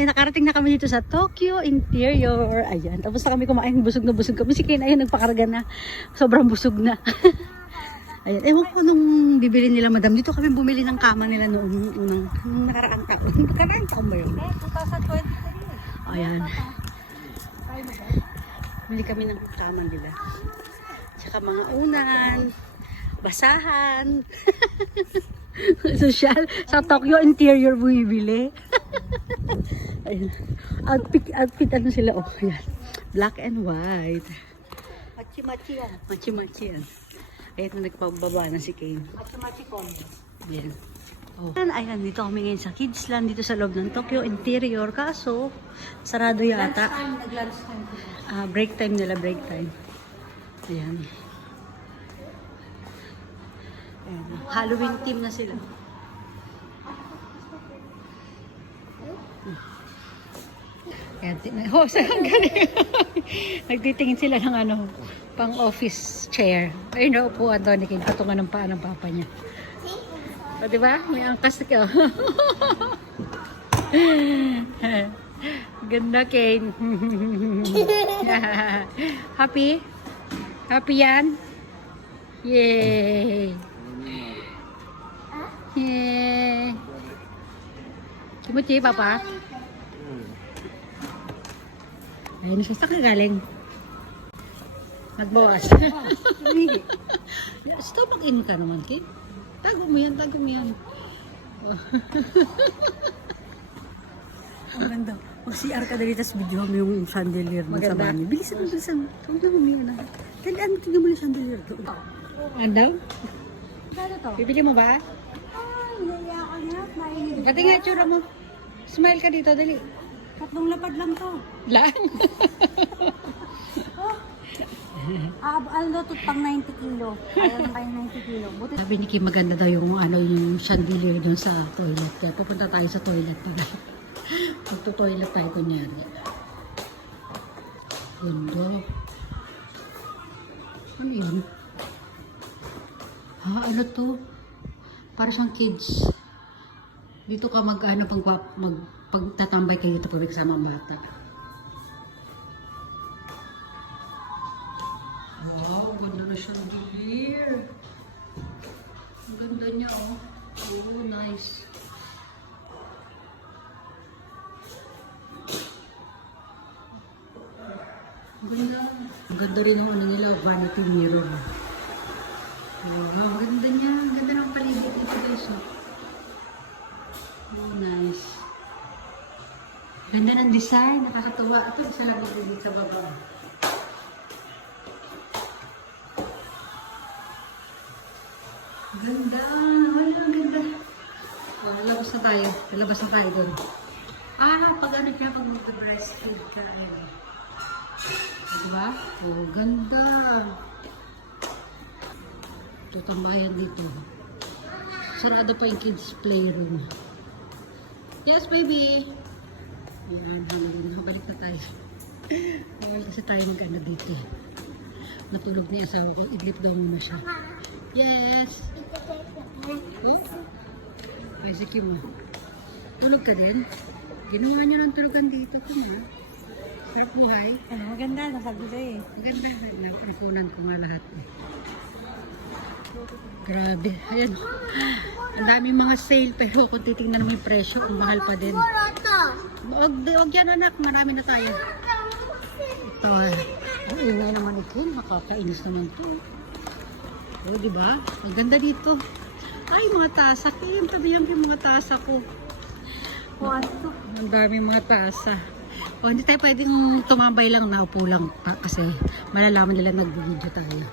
Ayan, nakarating na kami dito sa Tokyo Interior. Ayan, tapos na kami kumain. Busog na busog kami. Si Ken, ayun, nagpakarga na. Sobrang busog na. Ayan, ewan ko nung bibili nila, madam. Dito kami bumili ng kama nila noong nung nakaraang taon. Nakaraang taon ba yun? 2023. Ayan. Bili kami ng kama nila. Tsaka mga unan, basahan. Social. Sa Tokyo Interior bumibili. Ayan. Outfit ano sila? Oh, ayan. Black and white. Machi-machi yan. Machi-machi yan. Ayan na nagpababa na si Kane. Machi-machi combo. Ayan. Oh. Ayan, dito kami ngayon sa Kidsland, dito sa loob ng Tokyo Interior. Kaso, sarado yata. Nag-lunch time sila. Break time nila, break time. Ayan. Ayan. Halloween team na sila. Ayan, oh, saan galing? Nagtitingin sila ng ano, pang office chair. Ayun na upuan doon, King, patungan ng paa ng papa niya. O, diba? May angkas ka. Ganda, Kane. Happy? Happy yan? Yay! Yay! Kimuchi, Papa? Ayun, saan ka galing? Nagbawas. Stomach in ka naman, Kane. Tago mo yan, tago mo yan. Ang ganda. Mag-CR ka dali, tapos video mo yung chandelier mo sa banyo. Bilisan mo, bilisan mo. Huwag na humiyo na. Tandaan mo, tingnan mo yung chandelier doon. Ano daw? Gano to? Bibili mo ba? Naiyakan na. Maingin. Pati nga tsura mo. Smile ka dito, dali. Tatlong lapad lang to. Lang? Ano to, pang 90 kilo. Ayaw na kayo 90 kilo. Buti. Sabi ni Kim, maganda daw yung, yung chandelier doon sa toilet. Kaya pupunta tayo sa toilet para magto-toilet tayo kunyari. Ganda. Ano yun? Ha, ano to? Para siyang kids. Dito ka pagtatambay kayo dito pag kasama ang bata. Wow, ganda na chandelier. Ang ganda niya, oh. Oh, nice. Ang ganda. Ang ganda rin ang ano nila, vanity mirror. Wow, ang ganda niya. Ang ganda ng paligid dito, guys. Oh, nice. Ganda ng design. Nakakatuwa. Ito, isa lang magbibig sa baba. Ganda. Ay, ang ganda. Oh, lalabas na tayo. Lalabas na tayo doon. Pag ano siya, pag mag-breastfeed ka. Diba? Oh, ganda. Tutambayan dito. Sarado pa yung kids playroom. Yes, baby. Ayan, balik na tayo. Bawal kasi tayo mag-ano dito. Natulog niya sa idlip daw muna siya. Yes. Oh? Ay, si Kim. Tulog ka din? Ginawa niyo ng tulugan dito. Kim, ha? Sarap buhay. Ano, maganda. Nasabi sa'yo eh. Maganda. Napunan ko nga lahat. Grabe. Ayan. Ang daming mga sale pero kung titingnan mo yung presyo, ang mahal pa din. Huwag yan anak. Marami na tayo. Ito. Ang ingay naman ito. Makakainis naman ito. O, diba? Ang ganda dito. Ay, mga tasa. Tabihan yung mga tasa ko. Ang daming mga tasa. O, hindi tayo pwedeng tumambay lang, naupo lang pa kasi malalaman nila nag-video tayo.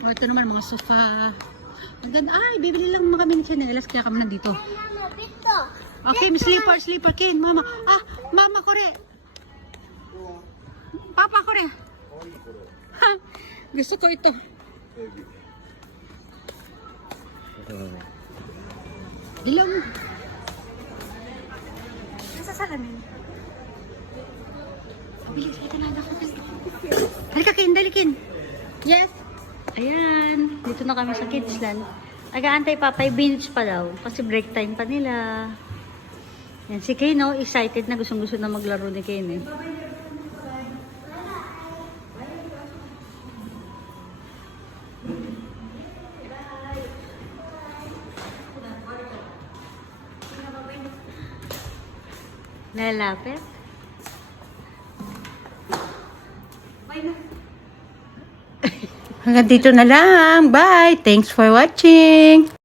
O, ito naman mga sofa. Ang ganda. Ay, bibili lang mga kami ng tsinelas kaya kami nandito. Okay, slipper, Kin, mama. Mama, kore. Papa, kore. Gusto ko ito. Dilang. Nasa salamin. Bilis, halika na. Halika, Kin, dali, Kin. Yes. Ayan. Dito na kami sa Kidsland. Nag-aantay pa, 5 minutes pa daw. Kasi break time pa nila. Yan, si Kane, no, excited na gustong-gusto na maglaro ni Kane, eh. Lalapit. Hanggang dito na lang. Bye! Thanks for watching!